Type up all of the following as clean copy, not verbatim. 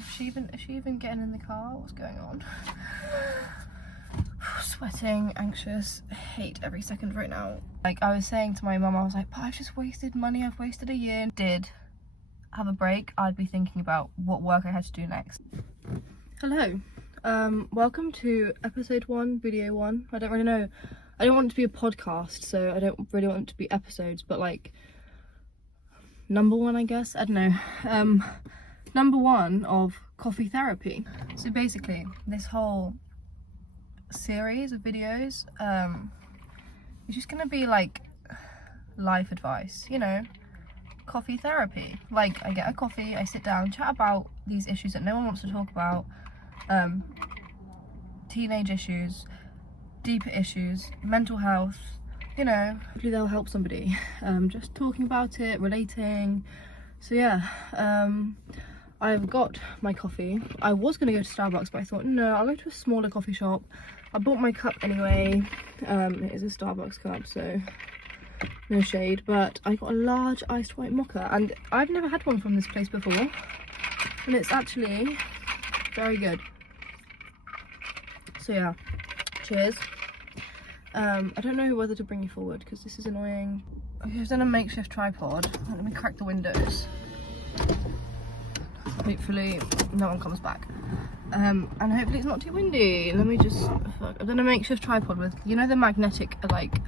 Is she even getting in the car? What's going on? Sweating, anxious, hate every second right now. Like, I was saying to my mum, I was like, but I've just wasted money, I've wasted a year. Did have a break, I'd be thinking about what work I had to do next. Hello, welcome to episode 1, video 1. I don't really know, I don't want it to be a podcast, so I don't really want it to be episodes, but like number 1, I guess, I don't know. Number 1 of coffee therapy. So basically, this whole series of videos is just gonna be like life advice, you know, coffee therapy. Like, I get a coffee, I sit down, chat about these issues that no one wants to talk about, teenage issues, deeper issues, mental health, you know, hopefully they'll help somebody. Just talking about it, relating. So yeah, I've got my coffee. I was gonna go to Starbucks, but I thought, no, I'll go to a smaller coffee shop. I bought my cup anyway. It is a Starbucks cup, so no shade, but I got a large iced white mocha, and I've never had one from this place before, and it's actually very good. So yeah, cheers. I don't know whether to bring you forward because this is annoying. Okay, I've done a makeshift tripod. Let me crack the windows. Hopefully no one comes back. And hopefully it's not too windy. Let me just, I've done a makeshift tripod with, you know, the magnetic like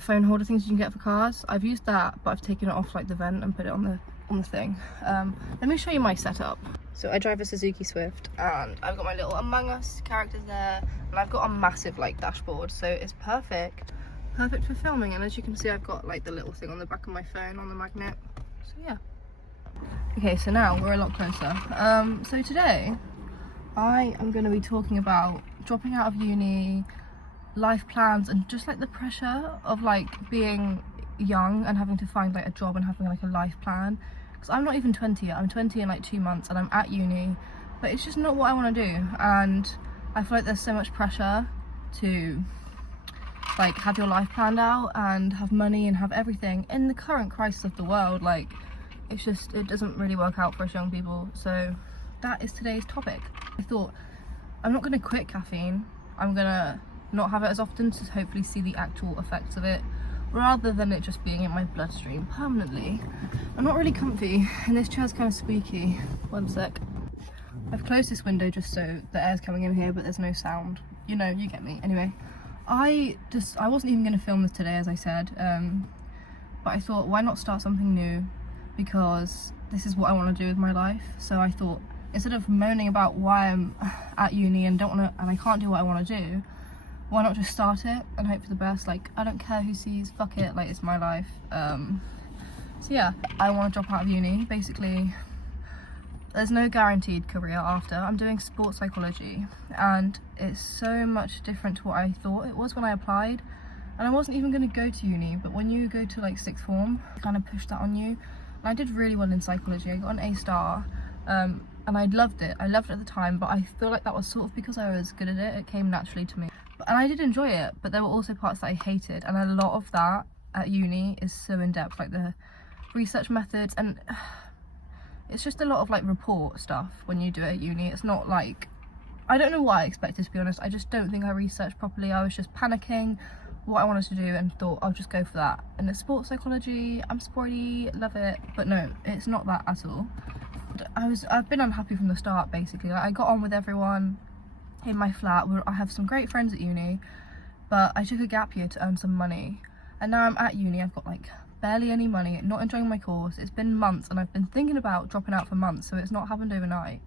phone holder things you can get for cars. I've used that, but I've taken it off like the vent and put it on the thing. Let me show you my setup. So I drive a Suzuki Swift, and I've got my little Among Us characters there, and I've got a massive like dashboard, so it's perfect for filming. And as you can see, I've got like the little thing on the back of my phone on the magnet. So yeah. Okay, so now we're a lot closer. So today I am going to be talking about dropping out of uni, life plans, and just like the pressure of like being young and having to find like a job and having like a life plan. Because I'm not even 20 yet. I'm 20 in like 2 months, and I'm at uni, but it's just not what I want to do. And I feel like there's so much pressure to like have your life planned out and have money and have everything in the current crisis of the world. Like, it's just, it doesn't really work out for us young people. So that is today's topic. I thought, I'm not going to quit caffeine. I'm going to not have it as often to hopefully see the actual effects of it, rather than it just being in my bloodstream permanently. I'm not really comfy, and this chair's kind of squeaky. One sec. I've closed this window just so the air's coming in here, but there's no sound. You know, you get me. Anyway, I wasn't even going to film this today, as I said, but I thought, why not start something new? Because this is what I want to do with my life. So I thought, instead of moaning about why I'm at uni and I can't do what I want to do, why not just start it and hope for the best? Like, I don't care who sees, fuck it, like, it's my life. So yeah, I want to drop out of uni. Basically, there's no guaranteed career after. I'm doing sports psychology, and it's so much different to what I thought it was when I applied. And I wasn't even going to go to uni, but when you go to like 6th form, they kind of push that on you. And I did really well in psychology. I got an A-star, and I loved it. I loved it at the time, but I feel like that was sort of because I was good at it. It came naturally to me. And I did enjoy it, but there were also parts that I hated, and a lot of that at uni is so in-depth, like the research methods, and it's just a lot of like report stuff when you do it at uni. It's not like, I don't know what I expected, to be honest. I just don't think I researched properly. I was just panicking what I wanted to do and thought I'll just go for that. And it's sports psychology, I'm sporty, love it, but no, it's not that at all. I've been unhappy from the start, basically. Like, I got on with everyone in my flat. I have some great friends at uni, but I took a gap year to earn some money, and now I'm at uni. I've got like barely any money, not enjoying my course. It's been months, and I've been thinking about dropping out for months, so it's not happened overnight.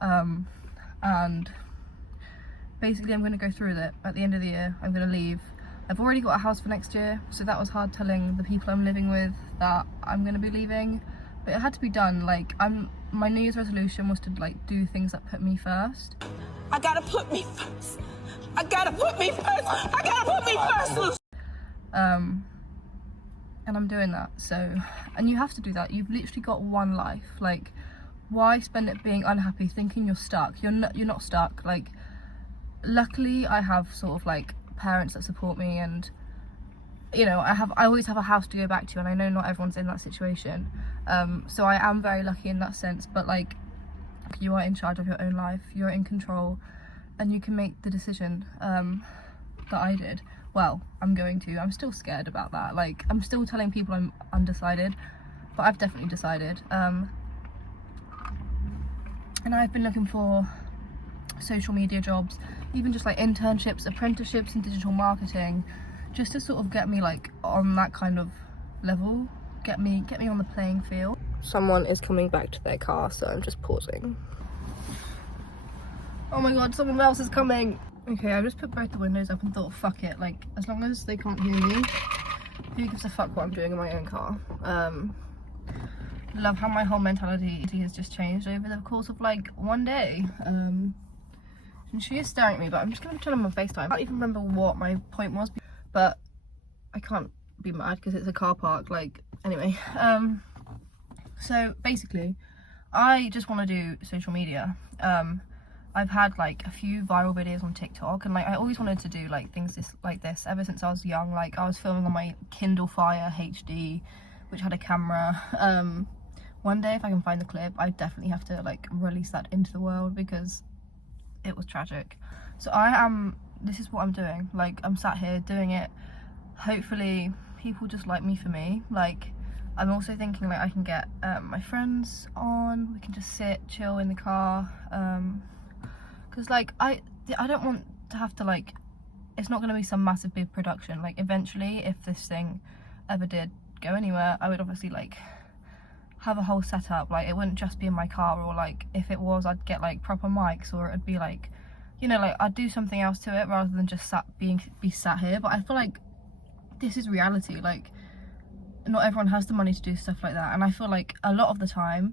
And basically I'm going to go through with it. At the end of the year, I'm going to leave. I've already got a house for next year, so that was hard telling the people I'm living with that I'm going to be leaving, but it had to be done. Like, my New Year's resolution was to like do things that put me first. I gotta put me first. I gotta put me first. I gotta put me first. And I'm doing that. So, and you have to do that. You've literally got one life. Like, why spend it being unhappy, thinking you're stuck? You're not stuck. Like, luckily I have sort of like parents that support me, and you know, I always have a house to go back to, and I know not everyone's in that situation. So I am very lucky in that sense, but like, you are in charge of your own life, you're in control, and you can make the decision that I did. Well, I'm still scared about that. Like, I'm still telling people I'm undecided, but I've definitely decided. And I've been looking for social media jobs, even just like internships, apprenticeships in digital marketing, just to sort of get me like on that kind of level, get me on the playing field. Someone is coming back to their car, so I'm just pausing. Oh my god, someone else is coming. Okay, I just put both the windows up and thought, fuck it, like, as long as they can't hear me, who gives a fuck what I'm doing in my own car. Love how my whole mentality has just changed over the course of like one day. And she is staring at me, but I'm just gonna turn on my FaceTime. I can't even remember what my point was, but I can't be mad because it's a car park. Like, anyway, so basically I just want to do social media. I've had like a few viral videos on TikTok, and like I always wanted to do like things like this ever since I was young. Like, I was filming on my Kindle Fire HD, which had a camera. One day, if I can find the clip, I definitely have to like release that into the world because it was tragic. So this is what I'm doing. Like, I'm sat here doing it. Hopefully people just like me for me. Like, I'm also thinking like I can get my friends on, we can just sit, chill in the car, because like I don't want to have to, like, it's not going to be some massive big production. Like, eventually, if this thing ever did go anywhere, I would obviously like have a whole setup. Like, it wouldn't just be in my car, or like if it was, I'd get like proper mics, or it'd be like, you know, like I'd do something else to it rather than just be sat here. But I feel like this is reality. Like, not everyone has the money to do stuff like that, and I feel like a lot of the time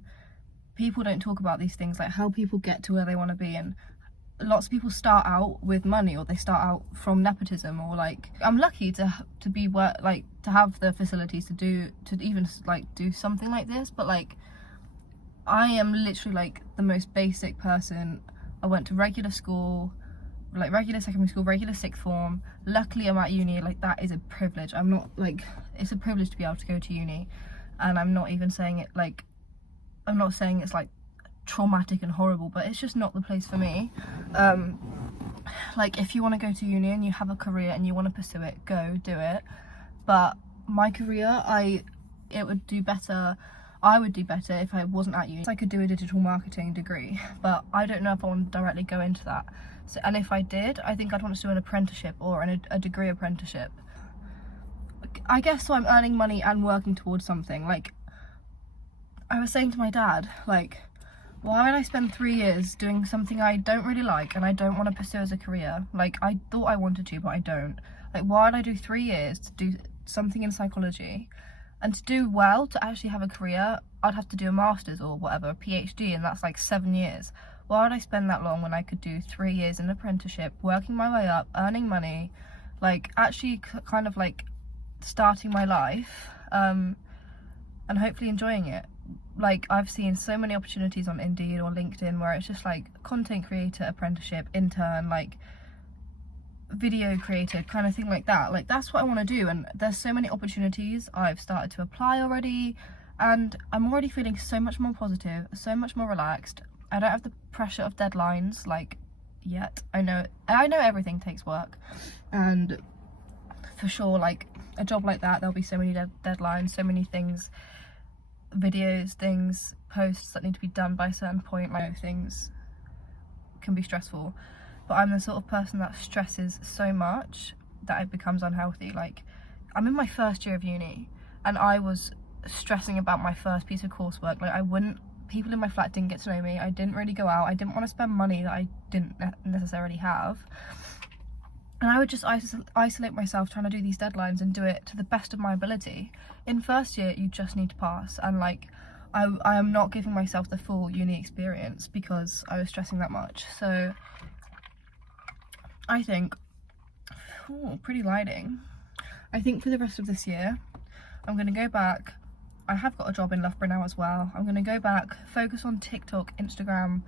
people don't talk about these things, like how people get to where they want to be. And lots of people start out with money, or they start out from nepotism, or like, I'm lucky to have the facilities to even like do something like this, but like I am literally like the most basic person. I went to regular school, like regular secondary school, regular sixth form. Luckily I'm at uni. Like, that is a privilege. I'm not like, it's a privilege to be able to go to uni, and I'm not even saying it like, I'm not saying it's like traumatic and horrible, but it's just not the place for me. Like, if you want to go to uni and you have a career and you want to pursue it, go do it. But my career, I would do better if I wasn't at uni. I could do a digital marketing degree, but I don't know if I want to directly go into that. So, and if I did, I think I'd want to do an apprenticeship, or a degree apprenticeship, I guess, so I'm earning money and working towards something. Like, I was saying to my dad, like, why would I spend 3 years doing something I don't really like and I don't want to pursue as a career? Like, I thought I wanted to, but I don't. Like, why would I do 3 years to do something in psychology? And to do well, to actually have a career, I'd have to do a master's or whatever, a PhD, and that's like 7 years. Why would I spend that long when I could do 3 years in an apprenticeship, working my way up, earning money, like actually kind of like starting my life, and hopefully enjoying it. Like, I've seen so many opportunities on Indeed or LinkedIn where it's just like content creator, apprenticeship, intern, like video creator kind of thing, like that. Like, that's what I want to do, and there's so many opportunities. I've started to apply already, and I'm already feeling so much more positive, so much more relaxed. I don't have the pressure of deadlines like yet. I know everything takes work, and for sure, like a job like that, there'll be so many deadlines, so many things, videos, things, posts that need to be done by a certain point. Like, things can be stressful, but I'm the sort of person that stresses so much that it becomes unhealthy. Like, I'm in my first year of uni and I was stressing about my first piece of coursework. Like, people in my flat didn't get to know me, I didn't really go out, I didn't want to spend money that I didn't necessarily have, and I would just isolate myself trying to do these deadlines and do it to the best of my ability. In first year, you just need to pass, and like, I am not giving myself the full uni experience because I was stressing that much. So I think, pretty lighting, I think for the rest of this year I'm going to go back. I have got a job in Loughborough now as well. I'm going to go back, focus on TikTok, Instagram,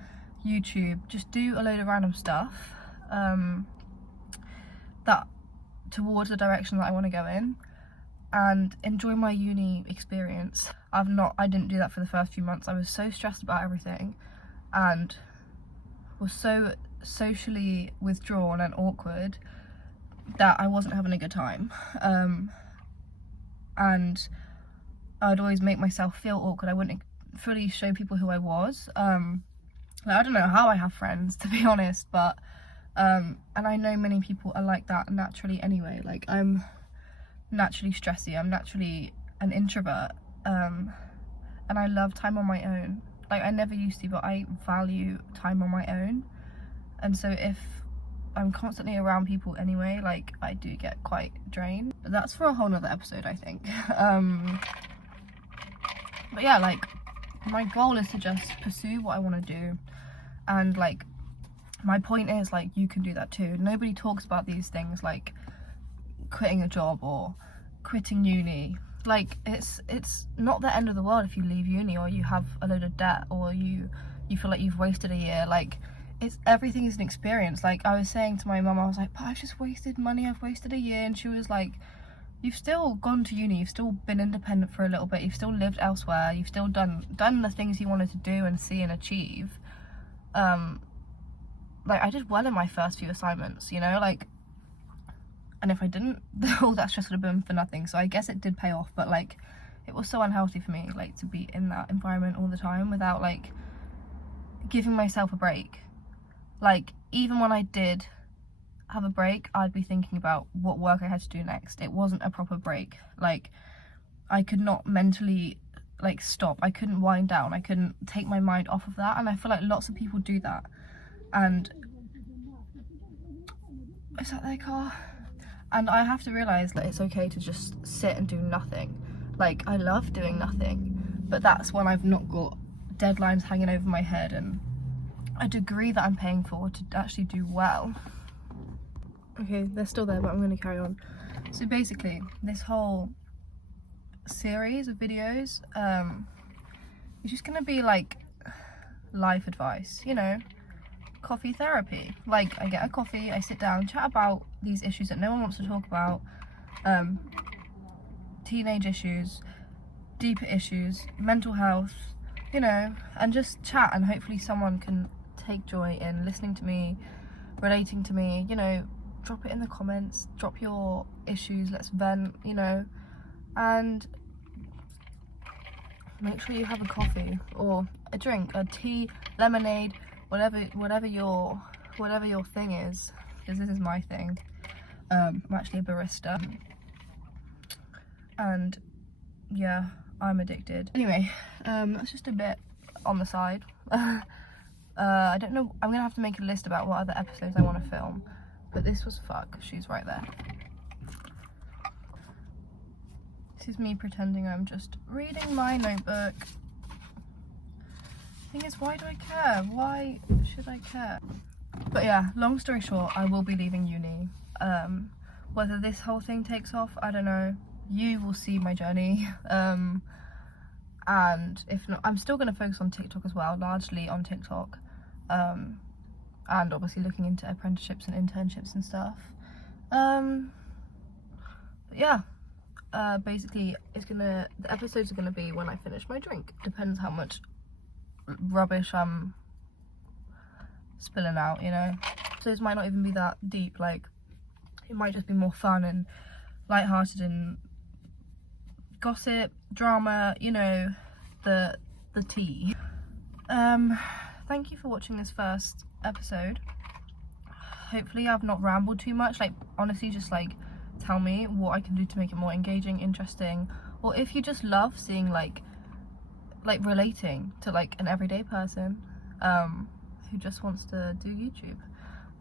YouTube, just do a load of random stuff that towards the direction that I want to go in, and enjoy my uni experience. I didn't do that for the first few months. I was so stressed about everything, and was so socially withdrawn and awkward that I wasn't having a good time. And I'd always make myself feel awkward. I wouldn't fully show people who I was. Like, I don't know how I have friends, to be honest, but and I know many people are like that naturally anyway. Like, I'm naturally stressy, I'm naturally an introvert, and I love time on my own. Like, I never used to, but I value time on my own. And so if I'm constantly around people anyway, like, I do get quite drained. But that's for a whole nother episode, I think. But yeah, like, my goal is to just pursue what I want to do. And like, my point is, like, you can do that too. Nobody talks about these things, like quitting a job or quitting uni. Like, it's not the end of the world if you leave uni or you have a load of debt or you feel like you've wasted a year. Like, everything is an experience. Like, I was saying to my mum, I was like, but I've just wasted money, I've wasted a year. And she was like, you've still gone to uni, you've still been independent for a little bit, you've still lived elsewhere, you've still done the things you wanted to do and see and achieve. Like, I did well in my first few assignments, you know, like, and if I didn't, all that stress would have been for nothing. So I guess it did pay off, but like, it was so unhealthy for me, like, to be in that environment all the time without like giving myself a break. Like, even when I did have a break, I'd be thinking about what work I had to do next. It wasn't a proper break. Like, I could not mentally like stop, I couldn't wind down, I couldn't take my mind off of that. And I feel like lots of people do that. And is that their car? And I have to realise that it's okay to just sit and do nothing. Like, I love doing nothing, but that's when I've not got deadlines hanging over my head and a degree that I'm paying for to actually do well. Okay, they're still there, but I'm going to carry on. So basically, this whole series of videos is just going to be like life advice, you know, coffee therapy. Like, I get a coffee, I sit down, chat about these issues that no one wants to talk about, teenage issues, deeper issues, mental health, you know, and just chat, and hopefully someone can take joy in listening to me, relating to me, you know. Drop it in the comments, drop your issues, let's vent, you know, and make sure you have a coffee or a drink, a tea, lemonade, whatever your thing is, because this is my thing. I'm actually a barista, and yeah, I'm addicted. Anyway, that's just a bit on the side. I don't know, I'm gonna have to make a list about what other episodes I want to film. But this was fuck, she's right there. This is me pretending I'm just reading my notebook. Thing is, why do I care? Why should I care? But yeah, long story short, I will be leaving uni. Whether this whole thing takes off, I don't know. You will see my journey. And if not, I'm still going to focus on TikTok as well, largely on TikTok. And obviously looking into apprenticeships and internships and stuff. But yeah, basically the episodes are gonna be when I finish my drink. Depends how much rubbish I'm spilling out, you know. So this might not even be that deep, like, it might just be more fun and lighthearted and gossip, drama, you know, the tea. Thank you for watching this first episode. Hopefully I've not rambled too much. Like, honestly, just like tell me what I can do to make it more engaging, interesting, or if you just love seeing like relating to like an everyday person who just wants to do YouTube.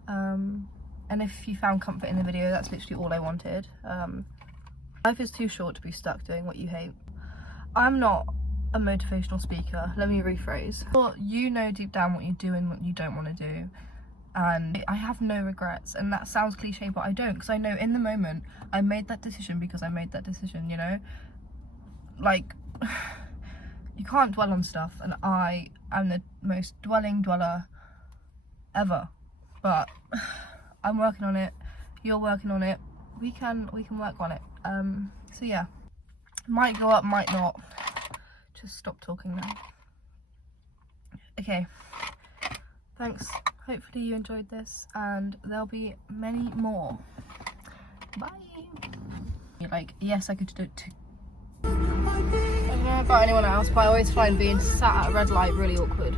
And if you found comfort in the video, that's literally all I wanted. Life is too short to be stuck doing what you hate. I'm not a motivational speaker, let me rephrase. Well, you know deep down what you do and what you don't want to do, and I have no regrets. And that sounds cliche, but I don't, because I know in the moment I made that decision because I made that decision, you know. Like, you can't dwell on stuff, and I am the most dweller ever, but I'm working on it, you're working on it, we can work on it. So yeah, might go up, might not. Just stop talking now. Okay, Thanks. Hopefully you enjoyed this, and there'll be many more. Bye. Like, yes, I could do it too. I don't know about anyone else, but I always find being sat at a red light really awkward.